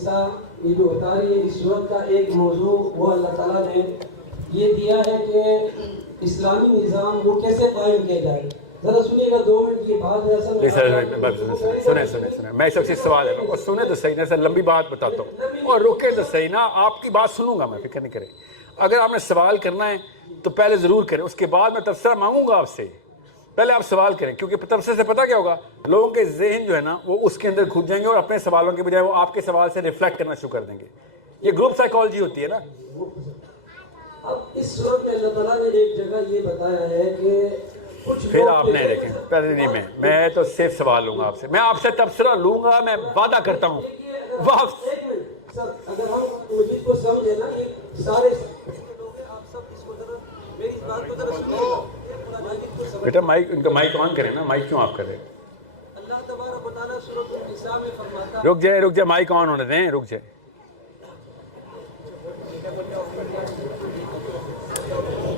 النساء یہ جو بتا رہی ہے اس وقت کا ایک موضوع وہ اللہ تعالیٰ نے یہ دیا ہے کہ اسلامی نظام وہ کیسے قائم کیا جائے. ذرا سنیے گا 2 منٹ کی بات ہے. سنیں میں اس وقت سوال ہے اور سنیں تو صحیح نا سر, لمبی بات بتاتا ہوں اور روکے تو صحیح نا, آپ کی بات سنوں گا میں, فکر نہیں کریں. اگر آپ نے سوال کرنا ہے تو پہلے ضرور کریں, اس کے بعد میں تبصرہ مانگوں گا آپ سے. پہلے آپ سوال کریں, کیونکہ تبصرے سے پتہ کیا ہوگا, لوگوں کے ذہن جو ہے نا وہ اس کے اندر کھود جائیں گے اور اپنے سوالوں کے بجائے وہ آپ کے سوال سے ریفلیکٹ کرنا شروع کر دیں گے. یہ گروپ سائیکالوجی ہوتی ہے نا. اب اس صورت میں اللہ تعالیٰ نے ایک جگہ یہ بتایا ہے کہ پھر آپ نے دیکھیں پہلے نہیں, میں تو صرف سوال لوں گا آپ سے, میں آپ سے تبصرہ لوں گا, میں وعدہ کرتا ہوں. سر اگر ہم مجید کو سمجھے نا یہ سارے آپ سب اس کو ذرا میری بات کو ذرا سنو بیٹا. مائک ان کا مائک آن کریں نا, مائک کیوں آپ کر رہے ہیں؟ اللہ تبارک و تعالیٰ سورۃ النساء میں فرماتا ہے. رک جائے مائک آن ہونے دیں, رک جائے.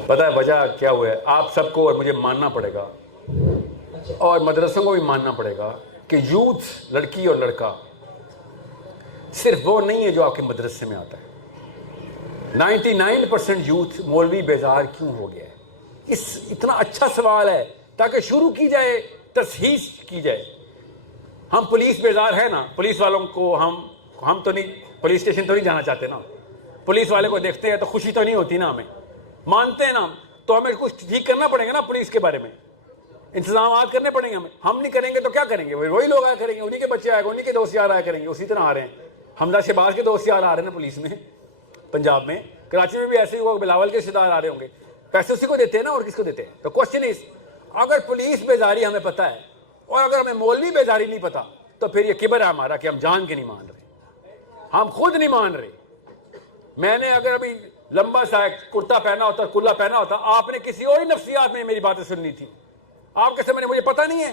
پتہ ہے وجہ کیا ہوا ہے؟ آپ سب کو اور مجھے ماننا پڑے گا اور مدرسوں کو بھی ماننا پڑے گا کہ یوتھ, لڑکی اور لڑکا صرف وہ نہیں ہے جو آپ کے مدرسے میں آتا ہے. 99% یوتھ مولوی بیزار کیوں ہو گیا ہے؟ اتنا اچھا سوال ہے تاکہ شروع کی جائے, تصحیح کی جائے. ہم پولیس بیزار ہے نا, پولیس والوں کو ہم تو نہیں, پولیس اسٹیشن تو نہیں جانا چاہتے نا. پولیس والے کو دیکھتے ہیں تو خوشی تو نہیں ہوتی نا, ہمیں مانتے ہیں نا, تو ہمیں کچھ ٹھیک کرنا پڑے گا نا. پولیس کے بارے میں انتظامات کرنے پڑیں گے ہم نہیں کریں گے تو کیا کریں گے؟ وہی لوگ آیا کریں گے, انہی کے بچے آئے گا, انہی کے دوست یار آیا کریں گے. اسی طرح آ رہے ہیں حمزہ شہباز کے دوست یار آ رہے ہیں نا پولیس میں, پنجاب میں, کراچی میں بھی ایسے ہی ہوگا, بلاول کے رشتہ دار آ رہے ہوں گے. پیسے اسی کو دیتے ہیں نا, اور کس کو دیتے ہیں؟ تو کوشچن از, اگر پولیس بیزاری ہمیں پتہ ہے اور اگر ہمیں مولوی بیزاری نہیں پتہ, تو پھر یہ کبر ہے ہمارا کہ ہم جان کے نہیں مان رہے, ہم خود نہیں مان رہے. میں نے اگر ابھی لمبا سا کرتا پہنا ہوتا, کلا پہنا ہوتا, آپ نے کسی اور نفسیات میں میری باتیں سننی تھی. آپ کے سامنے مجھے پتہ نہیں ہے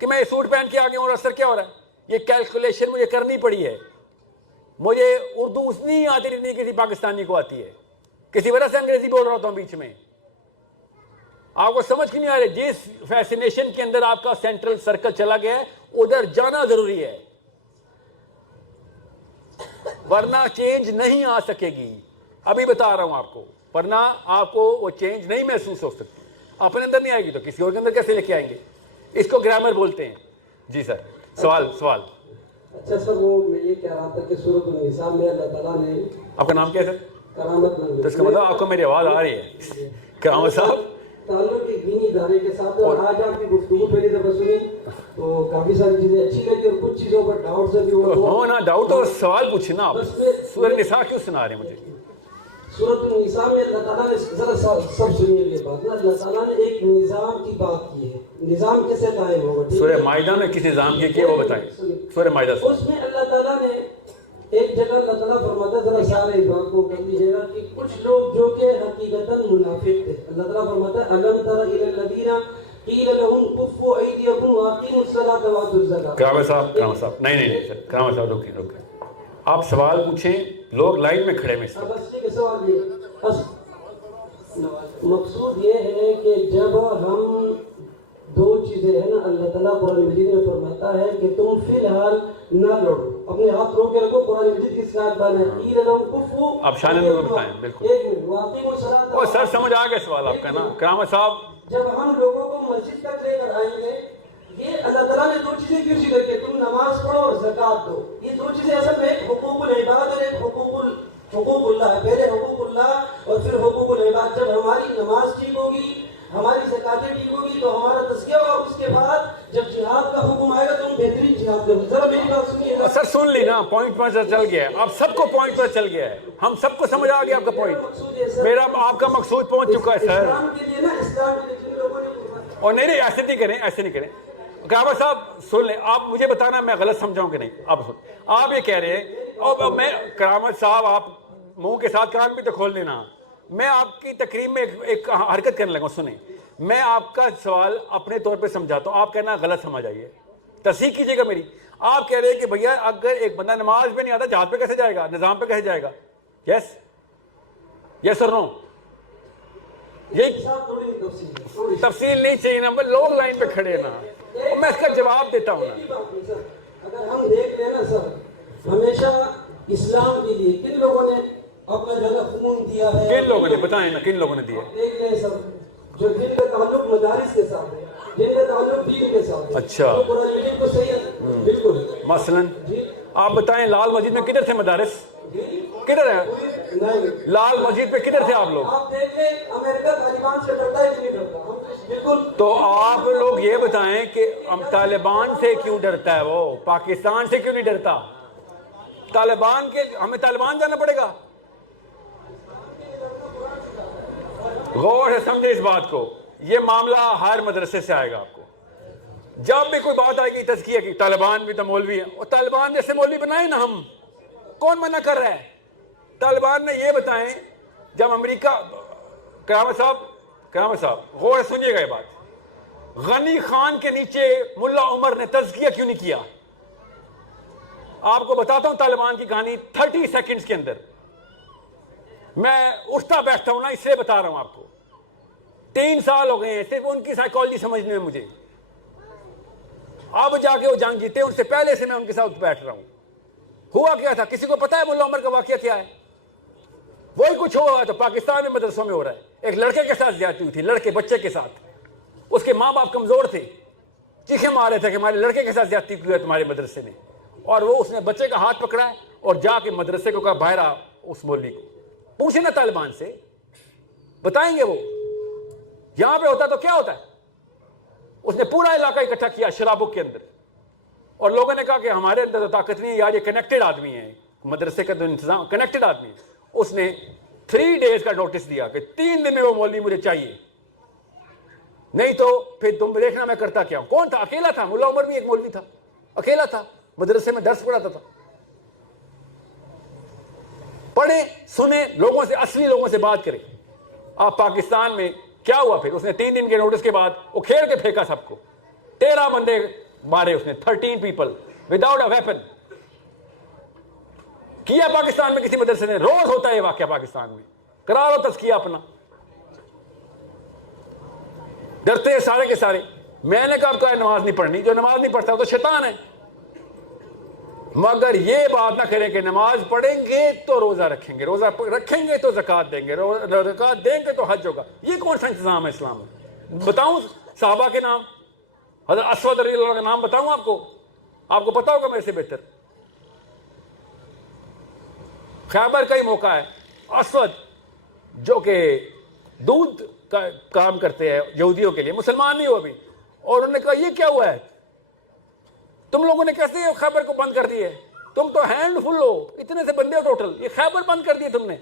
کہ میں سوٹ پہن کے آ گیا ہوں اور اثر کیا ہو رہا ہے. یہ کیلکولیشن مجھے کرنی پڑی ہے. مجھے اردو اس نہیں آتی جتنی کسی پاکستانی کو آتی ہے. کسی وجہ سے انگریزی بول رہا ہوتا ہوں بیچ میں. آپ کو سمجھ کی نہیں آ رہی, جس فیسینیشن کے اندر آپ کا سینٹرل سرکل چلا گیا ہے ادھر جانا ضروری ہے, ورنہ چینج نہیں آ سکے گی. ابھی بتا رہا ہوں آپ کو, ورنہ آپ کو وہ چینج نہیں محسوس ہو سکتی. اپنے اندر نہیں آئے گی تو کسی اور کے اندر کیسے لے کے آئیں گے؟ اس کو گرامر بولتے ہیں. جی سر, سوال. اچھا سر, وہ میں یہ کہہ رہا تھا کہ سورۃ النساء میں اللہ تعالیٰ نے, آپ کا نام کیا ہے سر؟ کرامت نام. تو اس کا مطلب آپ کو میری آواز آ رہی ہے. کرامت صاحب تعلق ایک دینی ادارے کے ساتھ, اور آج آپ کی گفتگو پہلی دفعہ سنی تو کافی ساری چیزیں اچھی لگی اور کچھ چیزوں پر ڈاؤٹ سے بھی ہو نا. ڈاؤٹ اور سوال پوچھیں نا آپ. سورۃ النساء کیوں سنا رہے ہیں مجھے؟ سورۃ النساء میں اللہ تعالیٰ نے, ذرا سب سنیے یہ بات نا, اللہ تعالیٰ نے ایک نظام کی بات کی ہے. نظام کیسے قائم ہوگا؟ سورہ مائدہ میں کس نظام کی ہے وہ بتائیں. سورہ مائدہ سے اس میں اللہ تعالیٰ نے ایک جگہ اللہ تعالیٰ فرماتا ہے, ذرا سارے بات کو کر لیجیے گا, کہ کچھ لوگ جو کہ حقیقتاً منافق تھے. اللہ تعالیٰ فرماتا ہے الم تر الی الذین قیل لهم کفوا ایدیکم واقیموا الصلاۃ وآتوا الزکاۃ. کرامت صاحب نہیں سر, کرامت صاحب رکیں. آپ سوال پوچھیں, لوگ لائن میں کھڑے میں. بس ٹھیک ہے, سوال یہ مقصود یہ ہے کہ جب ہم دو چیزیں ہیں نا, اللہ تعالیٰ قرآن مجید میں فرماتا ہے کہ تم فی الحال نہ لڑو, اپنے ہاتھ رو کے رکھو. قرآن مجید کی ساتھ بات ہے. آپ شان میں بتائیں. بالکل. ایک منٹ, واقعی الصلاۃ. وہ سر سمجھ آ گیا سوال آپ کا نا کرامت صاحب. جب ہم لوگوں کو مسجد تک لے کر آئیں گے, یہ اللہ تعالیٰ نے دو چیزیں کیوں ذکر کی؟ تم نماز پڑھو اور زکوٰۃ دو. یہ دو چیزیں اصل میں ایک حقوق العباد اور ایک حقوق اللہ ہے. پہلے حقوق اللہ اور پھر حقوق العباد. جب ہماری نماز ٹھیک ہوگی, ہماری زکاتیں ٹھیک ہوگی, تو ہمارا تزکیہ ہوگا. اس کے بعد جب جہاد کا حکم آئے گا تو ہم بہترین جہاد کریں. ذرا میری بات سنیے سر, سن لی نا, پوائنٹ پر چل گیا ہے. آپ سب کو پوائنٹ پر چل گیا ہے, ہم سب کو سمجھ آ گیا آپ کا پوائنٹ. میرا آپ کا مقصود پہنچ چکا ہے سر. اسلام کے لیے نا, اسلام کے لیے جن لوگوں نے, اور نہیں ایسے نہیں کریں. کرامت صاحب سن لیں, آپ مجھے بتانا میں غلط سمجھاؤں کہ نہیں. آپ یہ کہہ رہے ہیں, اور میں کرامت صاحب آپ منہ کے ساتھ کان بھی تو کھول لینا. میں آپ کی تقریر میں ایک حرکت کرنے لگا ہوں. سنیں, میں آپ کا سوال اپنے طور پہ سمجھاتا ہوں, آپ کہنا غلط سمجھ آئیے, تصحیح کیجیے گا میری. آپ کہہ رہے ہیں کہ بھیا اگر ایک بندہ نماز پہ نہیں آتا, جہاد پہ کیسے جائے گا, نظام پہ کیسے جائے گا؟ یس اور نو؟ یہی تفصیل نہیں چاہیے نا, لوگ لائن پہ کھڑے نا, میں اس کا جواب دیتا ہوں نا. اگر ہم دیکھ لیں نا سر, ہمیشہ اسلام کے لیے کن لوگوں نے اپنا جو ہے خون دیا ہے؟ کن لوگوں نے بتائیں نا، کن لوگوں نے دیا؟ دیکھ لیں سب، جو جن کا تعلق مدارس کے ساتھ ہے، جن کا تعلق دین کے ساتھ ہے۔ اچھا۔ تو قرآن مجید تو صحیح ہے، بالکل۔ مثلاً جی آپ بتائیں لال مسجد میں کدھر تھے مدارس؟ جی کدھر ہے نہیں، لال مسجد پہ کدھر تھے آپ لوگ؟ آپ دیکھ لیں امریکہ طالبان سے ڈرتا ہے کہ نہیں ڈرتا؟ ہم بالکل۔ تو آپ لوگ یہ بتائیں کہ ہم طالبان سے کیوں ڈرتا ہے، وہ پاکستان سے کیوں نہیں ڈرتا؟ طالبان کے ہمیں طالبان جانا پڑے گا؟ غور سے سمجھے اس بات کو، یہ معاملہ ہر مدرسے سے آئے گا آپ کو۔ جب بھی کوئی بات آئے گی تزکیہ کی، طالبان بھی تو مولوی ہیں، اور طالبان جیسے مولوی بنائے نا ہم، کون منع کر رہا ہے؟ طالبان نے یہ بتائیں، جب امریکہ، کرامت صاحب غور سے سنیے گا یہ بات، غنی خان کے نیچے ملا عمر نے تزکیہ کیوں نہیں کیا؟ آپ کو بتاتا ہوں طالبان کی کہانی 30 سیکنڈز کے اندر، میں اٹھتا بیٹھتا ہوں نا، اس سے بتا رہا ہوں آپ کو۔ 3 سال ہو گئے ہیں صرف ان کی سائیکالوجی سمجھنے میں مجھے، اب جا کے وہ جنگ جیتے، ان سے پہلے سے میں ان کے ساتھ بیٹھ رہا ہوں۔ ہوا کیا تھا، کسی کو پتا ہے ملا عمر کا واقعہ کیا ہے؟ وہی کچھ ہوا تو پاکستان میں مدرسوں میں ہو رہا ہے۔ ایک لڑکے کے ساتھ زیادتی ہوئی تھی، لڑکے بچے کے ساتھ، اس کے ماں باپ کمزور تھے، چیخیں مار رہے تھے کہ ہمارے لڑکے کے ساتھ زیادتی کی ہے تمہارے مدرسے نے، اور وہ اس نے بچے کا ہاتھ پکڑا ہے اور جا کے مدرسے کو کہا باہر آ، اس مولوی کو پوچھے نا طالبان سے، بتائیں گے وہ۔ یہاں پہ ہوتا تو کیا ہوتا ہے؟ اس نے پورا علاقہ اکٹھا کیا شرابک کے اندر، اور لوگوں نے کہا کہ ہمارے اندر تو طاقت نہیں ہے یار، یہ کنیکٹڈ آدمی ہے، مدرسے کا جو انتظام کنیکٹڈ آدمی ہے۔ اس نے 3 ڈیز کا نوٹس دیا کہ 3 دن میں وہ مولوی مجھے چاہیے، نہیں تو پھر تم دیکھنا میں کرتا کیا ہوں۔ کون تھا؟ اکیلا تھا، ملا عمر بھی ایک مولوی تھا، اکیلا تھا، مدرسے میں درس پڑھاتا تھا۔ پڑھیں، سنیں، لوگوں سے، اصلی لوگوں سے بات کریں۔ آپ پاکستان میں کیا ہوا پھر؟ اس نے 3 دن کے نوٹس کے بعد وہ کھیل کے پھینکا سب کو، 13 بندے مارے اس نے، 13 پیپل وداؤٹ اے ویپن کیا پاکستان میں کسی مدرسے نے۔ روز ہوتا ہے یہ واقعہ پاکستان میں، کرا لو تزکیہ اپنا۔ ڈرتے ہیں سارے کے سارے۔ میں نے کہا آپ کو نماز نہیں پڑھنی، جو نماز نہیں پڑھتا وہ تو شیطان ہے، مگر یہ بات نہ کریں کہ نماز پڑھیں گے تو روزہ رکھیں گے، روزہ رکھیں گے تو زکوٰۃ دیں گے، زکوٰۃ دیں گے تو حج ہوگا۔ یہ کون سا انتظام ہے اسلام میں؟ بتاؤں صحابہ کے نام، حضرت اسود رضی اللہ عنہ کا نام بتاؤں آپ کو پتا ہوگا میرے سے بہتر۔ خیبر کا ہی موقع ہے، اسود جو کہ دودھ کا کام کرتے ہیں یہودیوں کے لیے، مسلمان نہیں ہو ابھی، اور انہوں نے کہا یہ کیا ہوا ہے، تم لوگوں نے کیسے خیبر کو بند کر دیے؟ تم تو ہینڈ فل ہو، اتنے سے بندے ہو ٹوٹل، یہ خیبر بند کر دیے تم نے،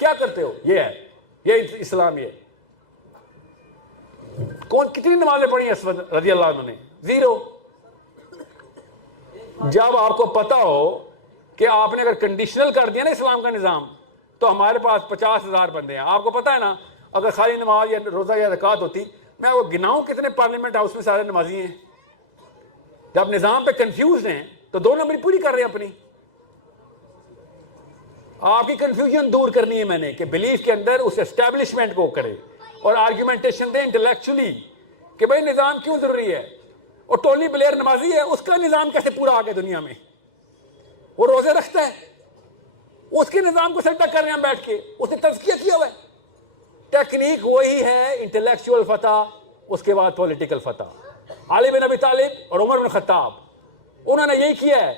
کیا کرتے ہو؟ یہ ہے، یہ اسلام یہ ہے۔ کتنی نمازیں پڑھی ہیں اسود رضی اللہ عنہ نے؟ 0۔ جب آپ کو پتا ہو کہ آپ نے اگر کنڈیشنل کر دیا نا اسلام کا نظام، تو ہمارے پاس 50,000 بندے ہیں۔ آپ کو پتا ہے نا، اگر خالی نماز یا روزہ یا زکوٰۃ ہوتی، میں وہ گناؤں کتنے پارلیمنٹ ہاؤس میں سارے نمازی ہیں۔ جب نظام پہ کنفیوز ہیں تو 2 نمبری پوری کر رہے ہیں اپنی۔ آپ کی کنفیوژن دور کرنی ہے میں نے، کہ بلیف کے اندر اس اسٹیبلشمنٹ کو کرے اور آرگیومنٹیشن دیں انٹلیکچولی کہ بھائی نظام کیوں ضروری ہے، اور ٹونی بلیئر نمازی ہے، اس کا نظام کیسے پورا آ گیا دنیا میں؟ وہ روزے رکھتا ہے، اس کے نظام کو سجدہ کر رہے ہیں بیٹھ کے، اس نے تزکیہ کیا ہوا ہے۔ ٹیکنیک وہی ہے، انٹلیکچوئل فتح، اس کے بعد پولیٹیکل فتح۔ علی بن ابی طالب اور عمر بن خطاب، انہوں نے یہی کیا ہے،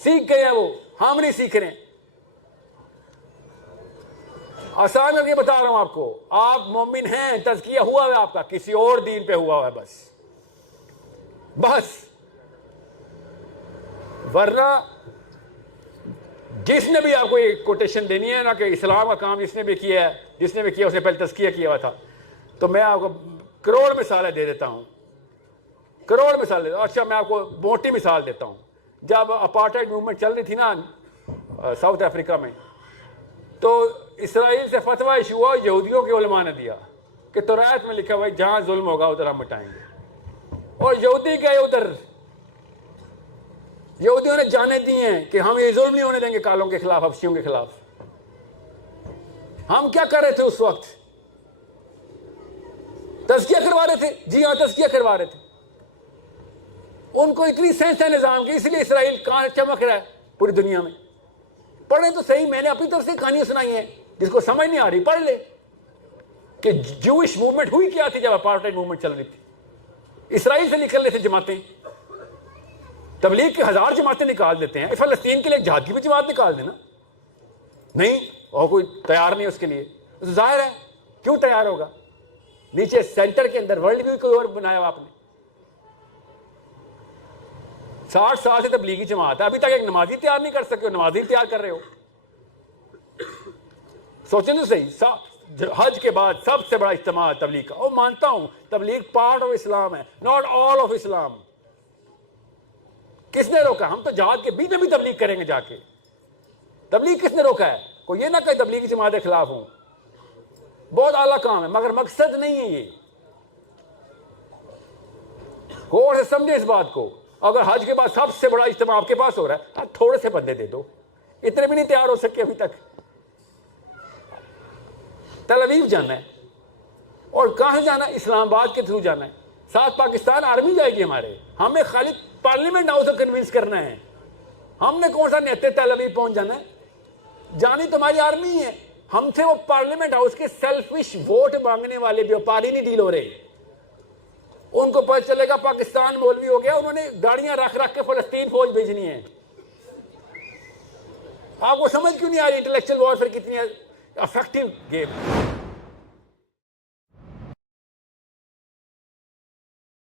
سیکھ گئے ہیں وہ، ہم نہیں سیکھ رہے ہیں۔ آسان کر کے بتا رہا ہوں آپ کو، آپ مومن ہیں، تزکیہ ہوا ہے آپ کا، کسی اور دین پہ ہوا ہے بس۔ ورنہ جس نے بھی آپ کو یہ کوٹیشن دینی ہے نا کہ اسلام کا کام جس نے بھی کیا اس نے پہلے تزکیہ کیا ہوا تھا، تو میں آپ کو کروڑ مثالیں دے دیتا ہوں، کروڑ مثال دیتا ہوں۔ اچھا میں آپ کو موٹی مثال دیتا ہوں۔ جب اپارٹائڈ موومنٹ چل رہی تھی نا ساؤتھ افریقہ میں، تو اسرائیل سے فتویٰ ایشو ہوا، یہودیوں کے علماء نے دیا کہ تورات میں لکھا ہوا ہے جہاں ظلم ہوگا ادھر ہم مٹائیں گے، اور یہودی گئے ادھر، یہودیوں نے جانے دی ہیں کہ ہم یہ ظلم نہیں ہونے دیں گے کالوں کے خلاف، حبشیوں کے خلاف۔ ہم کیا کر رہے تھے اس وقت؟ تزکیہ کروا رہے تھے، جی ہاں تزکیہ کروا رہے تھے۔ ان کو اتنی سینس ہے نظام کی، اس لیے اسرائیل کہاں چمک رہا ہے پوری دنیا میں۔ پڑھیں تو صحیح, میں نے اپنی طرف سے کہانیاں سنائی ہیں, جس کو سمجھ نہیں آ رہی پڑھ لے کہ جوش موومنٹ ہوئی کیا تھی جب اپارٹائڈ موومنٹ چل رہی تھی. اسرائیل سے نکل رہے تھے جماعتیں, تبلیغ کی 1000 جماعتیں نکال دیتے ہیں, فلسطین کے لیے جہاد کی بھی جماعت نکال دینا, نہیں اور کوئی تیار نہیں اس کے لیے. ظاہر ہے کیوں تیار ہوگا, نیچے سینٹر کے اندر ورلڈ ویو کوئی اور بنایا ہوا آپ نے. 60 سال سے تبلیغی جماعت ہے, ابھی تک ایک نمازی تیار نہیں کر سکے ہو, نمازی تیار کر رہے ہو. سوچیں تو صحیح, حج کے بعد سب سے بڑا اجتماع تبلیغ کا. اور مانتا ہوں تبلیغ پارٹ آف اسلام ہے, ناٹ آل آف اسلام. کس نے روکا؟ ہم تو جہاد کے بیچ میں بھی تبلیغ کریں گے جا کے. تبلیغ کس نے روکا ہے؟ کوئی یہ نہ کہ تبلیغی جماعت کے خلاف ہوں, بہت اعلیٰ کام ہے, مگر مقصد نہیں ہے یہ. غور سے سمجھیں اس بات کو. اگر حج کے بعد سب سے بڑا اجتماع آپ کے پاس ہو رہا ہے, تھوڑے سے بندے دے دو, اتنے بھی نہیں تیار ہو سکے ابھی تک. تل اویو جانا ہے, اور کہاں جانا ہے؟ اسلام آباد کے تھرو جانا ہے. ساتھ پاکستان آرمی جائے گی ہمارے, ہمیں خالی پارلیمنٹ ہاؤس کو کنوینس کرنا ہے. ہم نے کون سا نیتے تل اویو پہنچ جانا ہے؟ جانی تمہاری آرمی ہے. ہم سے وہ پارلیمنٹ ہاؤس کے سیلفش ووٹ مانگنے والے بیوپاری نہیں ڈیل ہو رہے. ان کو پتہ چلے گا پاکستان مولوی ہو گیا, انہوں نے گاڑیاں رکھ رکھ کے فلسطین فوج بھیجنی ہے. آپ کو سمجھ کیوں نہیں آ رہی انٹلیکچوئل وارفیئر کتنی افیکٹو گیم ہے؟